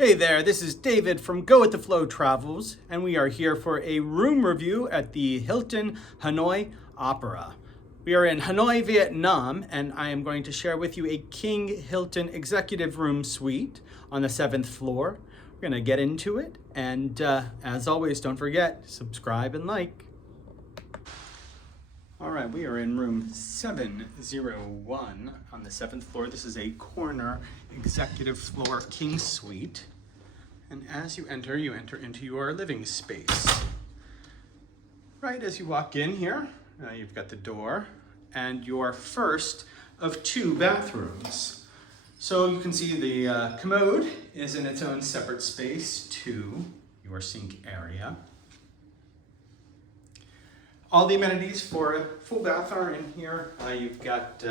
Hey there, this is David from Go With The Flow Travels, and we are here for a room review at the Hilton Hanoi Opera. We are in Hanoi, Vietnam, and I am going to share with you a King Hilton Executive Room Suite on the 7th floor. We're going to get into it, and as always, don't forget, subscribe and like. All right, we are in room 701 on the 7th floor. This is a corner executive floor king suite. And as you enter into your living space. Right as you walk in here, you've got the door and your first of two bathrooms. So you can see the commode is in its own separate space to your sink area. All the amenities for a full bath are in here. You've got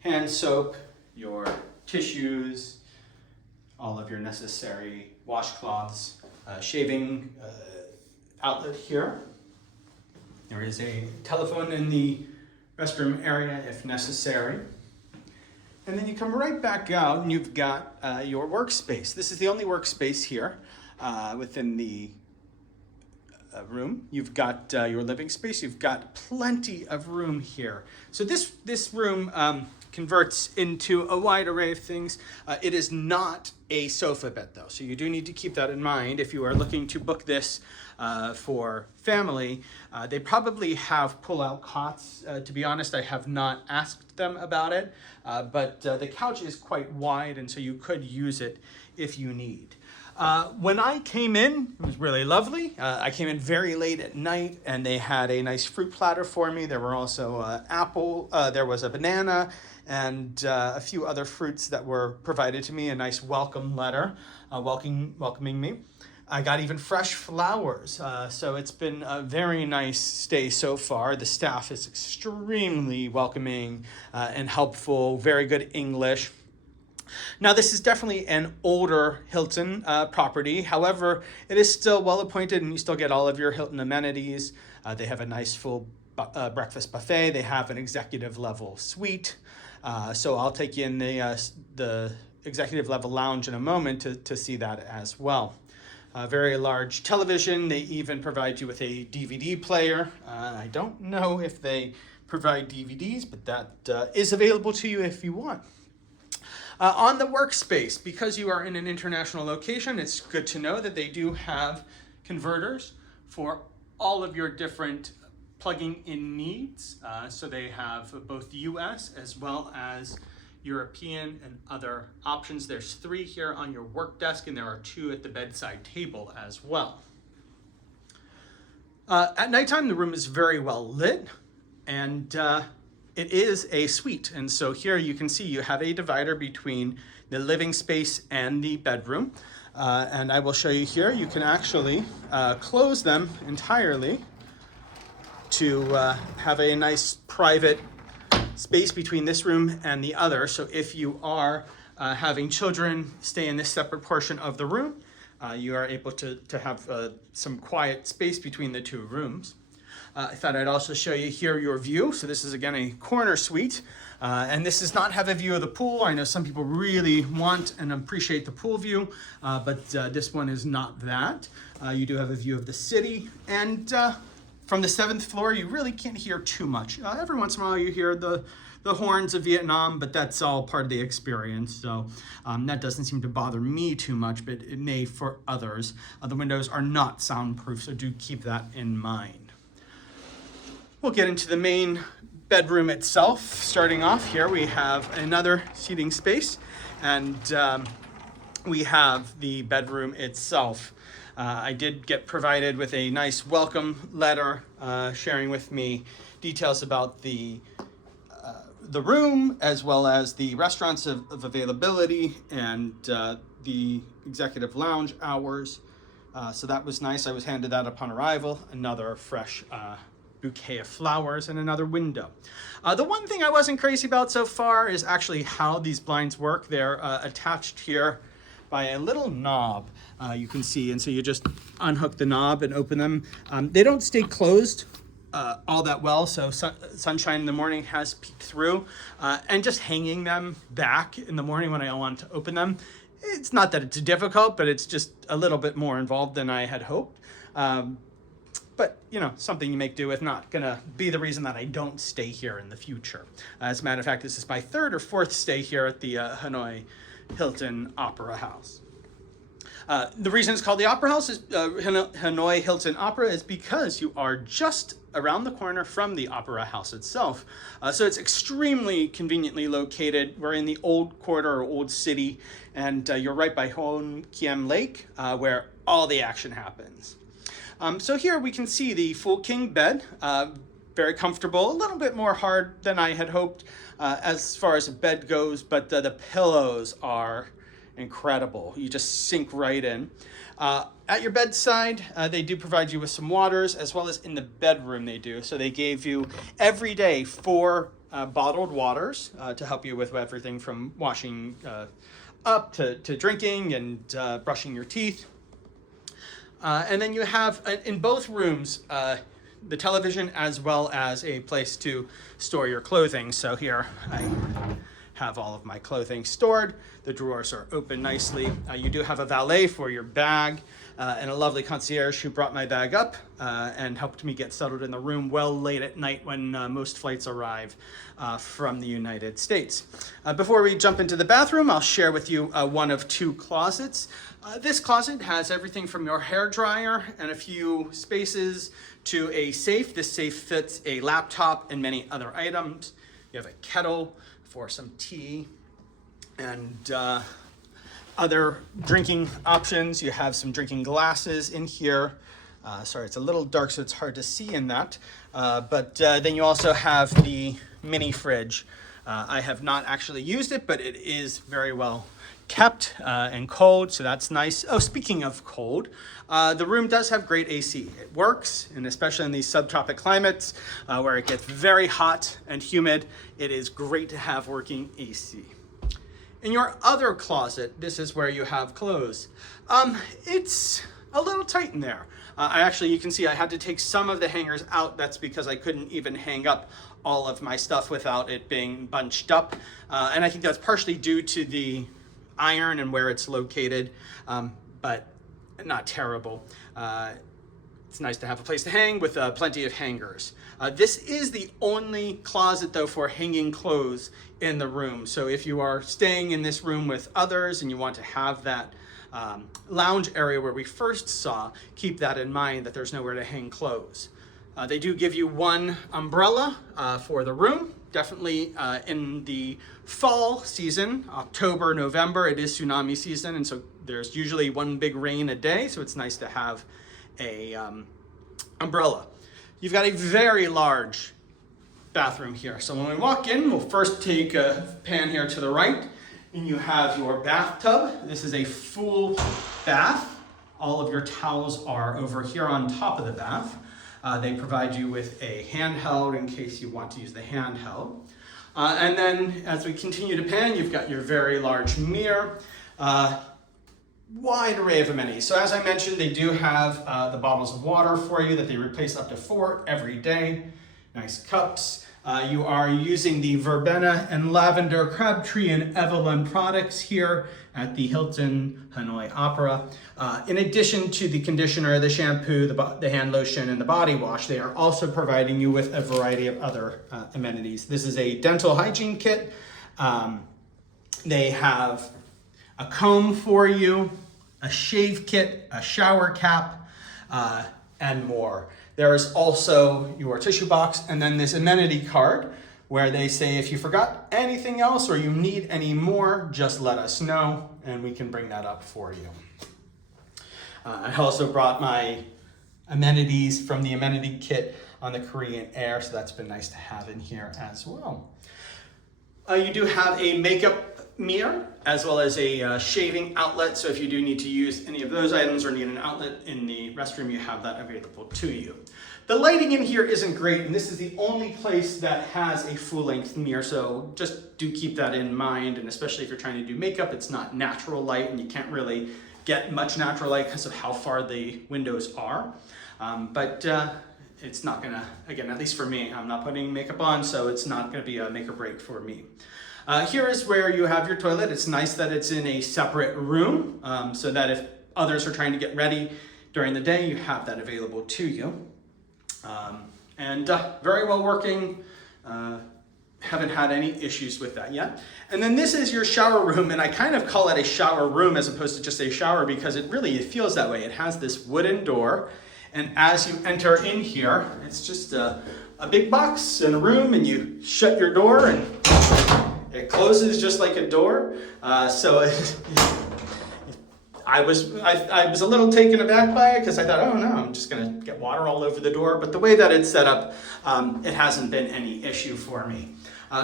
hand soap, your tissues, all of your necessary washcloths, shaving outlet here. There is a telephone in the restroom area if necessary. And then you come right back out and you've got your workspace. This is the only workspace here within the room. You've got your living space. You've got plenty of room here. So this room converts into a wide array of things. It is not a sofa bed though, so you do need to keep that in mind if you are looking to book this for family. They probably have pull-out cots. To be honest, I have not asked them about it, but the couch is quite wide, and so you could use it if you need. When I came in, it was really lovely. I came in very late at night and they had a nice fruit platter for me. There were also apple, there was a banana and a few other fruits that were provided to me, a nice welcome letter welcoming me. I got even fresh flowers, so it's been a very nice stay so far. The staff is extremely welcoming and helpful, very good English. Now, this is definitely an older Hilton property. However, it is still well appointed and you still get all of your Hilton amenities. They have a nice full breakfast buffet. They have an executive level suite. So I'll take you in the executive level lounge in a moment to see that as well. Very large television. They even provide you with a DVD player. I don't know if they provide DVDs, but that is available to you if you want. On the workspace, because you are in an international location, it's good to know that they do have converters for all of your different plugging in needs. So they have both US as well as European and other options. There's 3 here on your work desk and there are 2 at the bedside table as well. At nighttime, the room is very well lit and it is a suite, and so here you can see you have a divider between the living space and the bedroom. And I will show you here, you can actually close them entirely to have a nice private space between this room and the other. So if you are having children stay in this separate portion of the room, you are able to have some quiet space between the 2 rooms. I thought I'd also show you here your view. So this is again a corner suite, and this does not have a view of the pool. I know some people really want and appreciate the pool view, but this one is not that. You do have a view of the city, and from the 7th floor, you really can't hear too much. Every once in a while you hear the horns of Vietnam, but that's all part of the experience. So that doesn't seem to bother me too much, but it may for others. The windows are not soundproof, so do keep that in mind. We'll get into the main bedroom itself. Starting off here, we have another seating space, and we have the bedroom itself. I did get provided with a nice welcome letter sharing with me details about the room as well as the restaurants of availability and the executive lounge hours. So that was nice. I was handed that upon arrival. Another fresh bouquet of flowers and another window. The one thing I wasn't crazy about so far is actually how these blinds work. They're attached here by a little knob, you can see, and so you just unhook the knob and open them. They don't stay closed all that well, so sunshine in the morning has peeked through, and just hanging them back in the morning when I want to open them It's not that it's difficult, but it's just a little bit more involved than I had hoped. But, you know, something you make do with, not going to be the reason that I don't stay here in the future. As a matter of fact, this is my third or fourth stay here at the Hanoi Hilton Opera House. The reason it's called the Opera House is Hanoi Hilton Opera is because you are just around the corner from the Opera House itself. So it's extremely conveniently located. We're in the old quarter or old city, and you're right by Hoan Kiem Lake, where all the action happens. So here we can see the full king bed, very comfortable, a little bit more hard than I had hoped as far as a bed goes, but the pillows are incredible. You just sink right in. At your bedside, they do provide you with some waters, as well as in the bedroom they do. So they gave you every day 4 bottled waters to help you with everything from washing up to drinking and brushing your teeth. And then you have, in both rooms, the television as well as a place to store your clothing. So here I have all of my clothing stored. The drawers are open nicely. You do have a valet for your bag and a lovely concierge who brought my bag up and helped me get settled in the room well late at night when most flights arrive from the United States. Before we jump into the bathroom, I'll share with you one of 2 closets. This closet has everything from your hair dryer and a few spaces to a safe. This safe fits a laptop and many other items. You have a kettle for some tea and other drinking options. You have some drinking glasses in here. Sorry, it's a little dark, so it's hard to see in that. But then you also have the mini fridge. I have not actually used it, but it is very well kept and cold, so that's nice. Oh, speaking of cold, the room does have great AC. It works, and especially in these subtropic climates where it gets very hot and humid, it is great to have working AC. In your other closet, this is where you have clothes. It's a little tight in there. You can see I had to take some of the hangers out. That's because I couldn't even hang up all of my stuff without it being bunched up. And I think that's partially due to the iron and where it's located, but not terrible. It's nice to have a place to hang with plenty of hangers. This is the only closet, though, for hanging clothes in the room. So if you are staying in this room with others and you want to have that lounge area where we first saw, keep that in mind, that there's nowhere to hang clothes. They do give you 1 umbrella for the room. Definitely in the fall season, October, November, it is tsunami season, and so there's usually 1 big rain a day, so it's nice to have a umbrella. You've got a very large bathroom here. So when we walk in, we'll first take a pan here to the right, and you have your bathtub. This is a full bath. All of your towels are over here on top of the bath. They provide you with a handheld in case you want to use the handheld. And then as we continue to pan, you've got your very large mirror. Wide array of amenities. So as I mentioned, they do have the bottles of water for you that they replace up to 4 every day. Nice cups. You are using the verbena and lavender Crabtree and Evelyn products here at the Hilton Hanoi Opera. In addition to the conditioner, the shampoo, the hand lotion, and the body wash, they are also providing you with a variety of other amenities. This is a dental hygiene kit. They have a comb for you, a shave kit, a shower cap, and more. There is also your tissue box and then this amenity card where they say if you forgot anything else or you need any more, just let us know and we can bring that up for you. I also brought my amenities from the amenity kit on the Korean Air, so that's been nice to have in here as well. You do have a makeup mirror as well as a shaving outlet, so if you do need to use any of those items or need an outlet in the restroom, you have that available to you. The lighting in here isn't great, and this is the only place that has a full-length mirror, so just do keep that in mind, and especially if you're trying to do makeup, it's not natural light, and you can't really get much natural light because of how far the windows are. But it's not gonna, again, at least for me, I'm not putting makeup on, so it's not gonna be a make or break for me. Here is where you have your toilet. It's nice that it's in a separate room so that if others are trying to get ready during the day, you have that available to you. And very well working. Haven't had any issues with that yet. And then this is your shower room, and I kind of call it a shower room as opposed to just a shower because it feels that way. It has this wooden door, and as you enter in here, it's just a big box in a room, and you shut your door and it closes just like a door. I was a little taken aback by it because I thought, oh no, I'm just gonna get water all over the door. But the way that it's set up, it hasn't been any issue for me.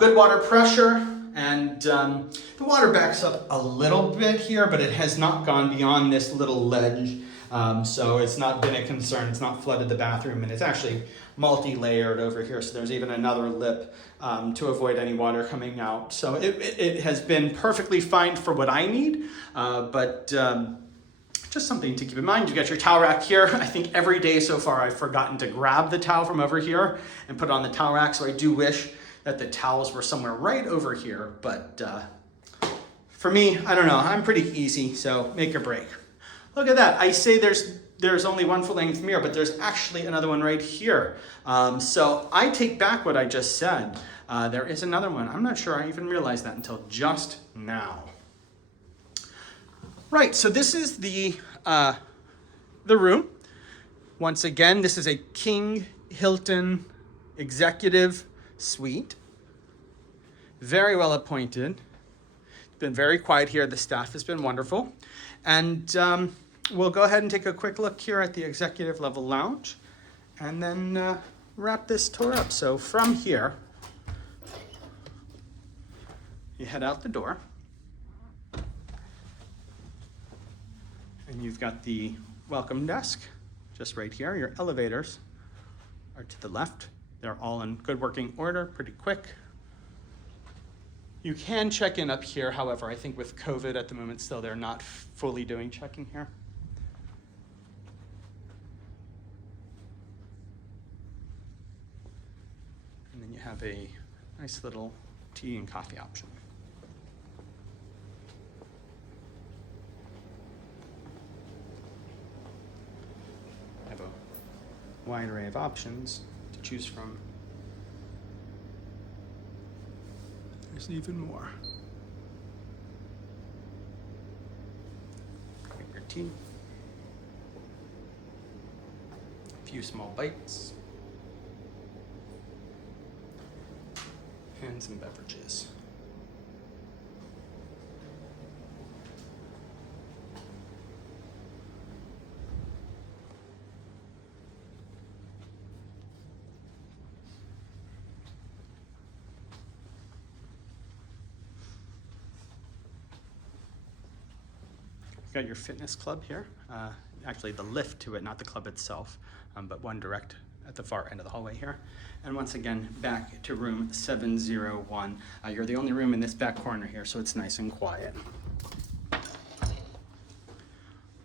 Good water pressure, and the water backs up a little bit here, but it has not gone beyond this little ledge. So it's not been a concern. It's not flooded the bathroom, and it's actually multi-layered over here. So there's even another lip to avoid any water coming out. So it has been perfectly fine for what I need, but just something to keep in mind. You got your towel rack here. I think every day so far I've forgotten to grab the towel from over here and put it on the towel rack. So I do wish that the towels were somewhere right over here. But for me, I don't know. I'm pretty easy, so make or break. Look at that. I say there's only one full-length mirror, but there's actually another one right here. So I take back what I just said. There is another one. I'm not sure I even realized that until just now. Right, so this is the room. Once again, this is a King Hilton executive suite. Very well appointed. It's been very quiet here. The staff has been wonderful. And we'll go ahead and take a quick look here at the executive level lounge and then wrap this tour up. So from here, you head out the door and you've got the welcome desk just right here. Your elevators are to the left. They're all in good working order, pretty quick. You can check in up here, however, I think with COVID at the moment still they're not fully doing check-in here. And then you have a nice little tea and coffee option. I have a wide array of options to choose from. There's even more. Get your tea. A few small bites. And some beverages. Got your fitness club here. Actually the lift to it, not the club itself, but one direct at the far end of the hallway here. And once again, back to room 701. You're the only room in this back corner here, so it's nice and quiet.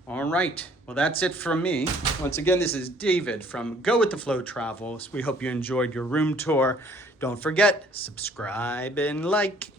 All right, well that's it from me. Once again, this is David from Go With The Flow Travels. We hope you enjoyed your room tour. Don't forget, subscribe and like.